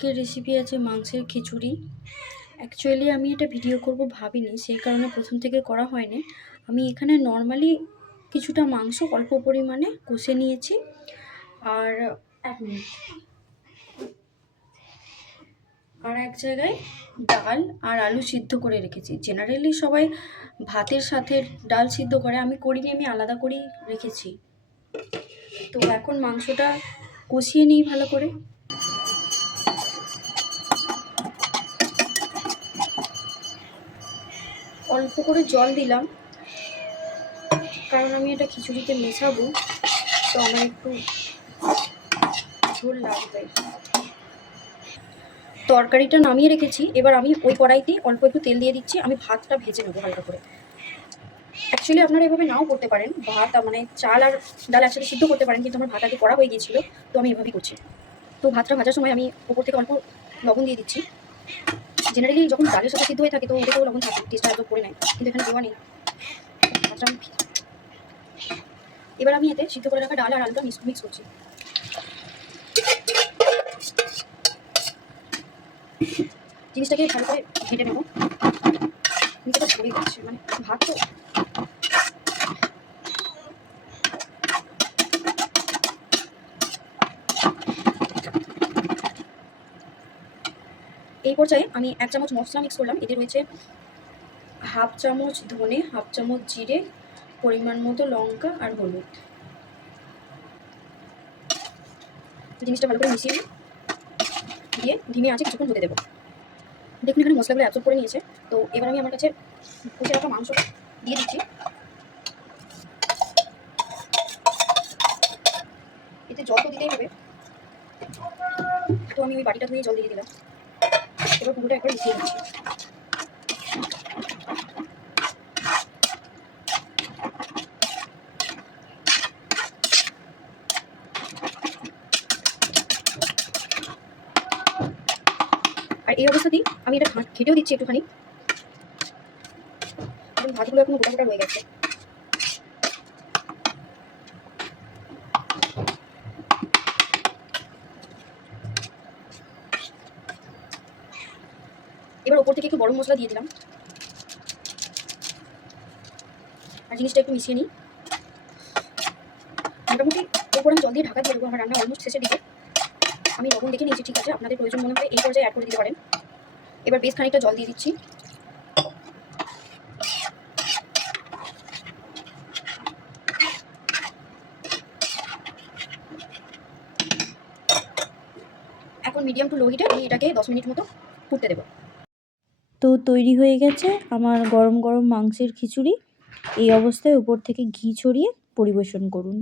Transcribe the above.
আজকের রেসিপি আছে মাংসের খিচুড়ি। অ্যাকচুয়ালি আমি এটা ভিডিও করব ভাবিনি, সেই কারণে প্রথম থেকে করা হয়নি। আমি এখানে নর্মালি কিছুটা মাংস অল্প পরিমাণে কষে নিয়েছি। আর এক মিনিট। আর এক জায়গায় ডাল আর আলু সিদ্ধ করে রেখেছি। জেনারেলি সবাই ভাতের সাথে ডাল সিদ্ধ করে, আমি করিনি, আমি আলাদা করেই রেখেছি। তো এখন মাংসটা কষিয়ে নিই ভালো করে। অল্প করে জল দিলাম। কারণ আমি এটা খিচুড়িতে মেশাবো, তো আমার একটু ঝোল লাগবে। তরকারিটা নামিয়ে রেখেছি। এবার আমি ওই কড়াইতে অল্প একটু তেল দিয়ে দিচ্ছি। আমি ভাতটা ভেজে নেব হালকা করে। অ্যাকচুয়ালি আপনারা এভাবে নাও করতে পারেন। ভাত মানে চাল আর ডাল একসাথে সিদ্ধ করতে পারেন, কিন্তু আমার ভাত আগে করা হয়ে গিয়েছিল, তো আমি এভাবেই করছি। তো ভাতটা ভাজার সময় আমি ওপর থেকে অল্প লবণ দিয়ে দিচ্ছি। জেনারেলি যখন ডালের সাথে সিদ্ধ হয়ে থাকে তো ওদেরকেও লবণ থাকে টেস্টটা একদম করে নেয় কিন্তু এখানে দেওয়া নেই। এবার আমি এতে সিদ্ধ করে রাখা ডাল আর আলুটা মিক্স করছি। জিনিসটাকে ভালো করে ঘেটে নেব। মানে ভাত তো। এই পর্যায়ে আমি এক চামচ মশলা মিক্স করলাম। এতে রয়েছে হাফ চামচ ধনে, হাফ চামচ জিরে, পরিমাণ মতো লঙ্কা আর হলুদ। জিনিসটা ভালো করে মিশিয়ে দিয়ে ধিমে আছে কিছুক্ষণ হতে দেবো। দেখুন এখানে মশলাগুলো অ্যাবজর্ব করে নিয়েছে। তো এবার আমি আমার কাছে কষে রাখা মাংস দিয়ে দিচ্ছি। এতে জল তো দিতেই হবে। তো আমি ওই বাটিটা ধুয়ে জল দিয়ে দিলাম। এবার পুরোটা একবার আর এই অবস্থাতেই আমি এটা ঘেটেও দিচ্ছি একটুখানি। ভাতগুলো এখন গোটা গোটা রয়ে গেছে। এবার ওপর থেকে একটু গরম মশলা দিয়ে দিলাম। আর জিনিসটা একটু মিশিয়ে নিই। মোটামুটি ওপর আমি জল দিয়ে ঢাকা দিয়ে দেবো আমার রান্না অলমোস্ট শেষের দিকে। আমি লবণ দেখে নিয়েছি, ঠিক আছে? আপনাদের প্রয়োজন মনে হয় এই পর্যায়ে অ্যাড করে দিতে পারেন। এবার বেশ খানিকটা জল দিয়ে দিচ্ছি। এখন মিডিয়াম টু লো হিটে আমি এটাকে দশ মিনিট মতো ফুটতে দেবো। তো তৈরি হয়ে গেছে আমার গরম গরম মাংসের খিচুড়ি। এই অবস্থায় উপর থেকে ঘি ছড়িয়ে পরিবেশন করুন।